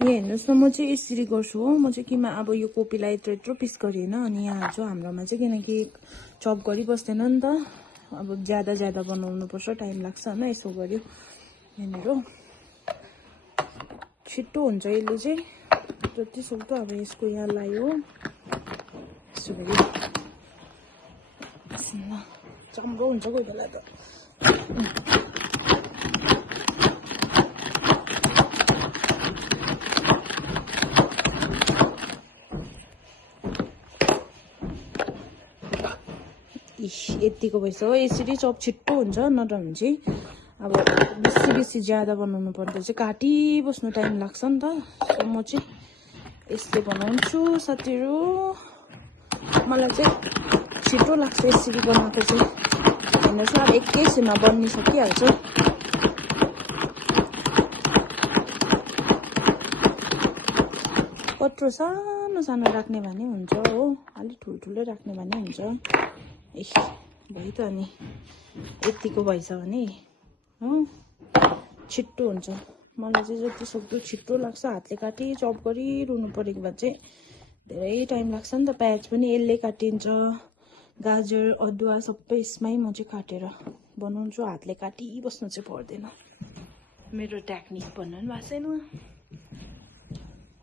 यहाँ हेर्नुहोस् न म चाहिँ यसरी गर्छु हो म चाहिँ किमा अब यो कोपीलाई यत्रो पिस गरेँ होइन अनि यहाँ हाल्छु हाम्रोमा चाहिँ किनकि चप गरी बस्दैन नि त अब ज्यादा बनाउनु पर्छ टाइम लाग्छ हैन यसो गर्यो यहाँनिर छिटो हुन्छ यसले चाहिँ जति सक्दो अब यसको यहाँ लायो यसो गर्यो चम्रो हुन्छ कोही बेला त यतिको भएछ हो यसरी चप छिट्टो हुन्छ नत्र भने चाहिँ अब बेसी ज्यादा बनाउनु पर्दा चाहिँ काटिबस्नु टाइम लाग्छ नि त म चाहिँ यसले बनाउँछु साथीहरु मलाई चाहिँ छिटो लाग्छ यसरी बनाएको चाहिँ हेर्नुहोस् न अब एकैछिनमा बनिसकिहाल्छ कत्रो सानो राख्ने भने हुन्छ हो अलि ठुल्ठुलो राख्ने भने हुन्छ भयो त अनि यतिको भएछ भने हो छिट्टो हुन्छ मलाई चाहिँ जति सक्दो छिट्टो लाग्छ हातले काटी चप गरिरहनु परेको भए चाहिँ धेरै टाइम लाग्छ नि त प्याज पनि यसले काटिन्छ गाजर अदुवा सबै यसमै म चाहिँ काटेर बनाउँछु हातले काटिबस्नु चाहिँ पर्दैन मेरो टेक्निक भन्नु भएको छैन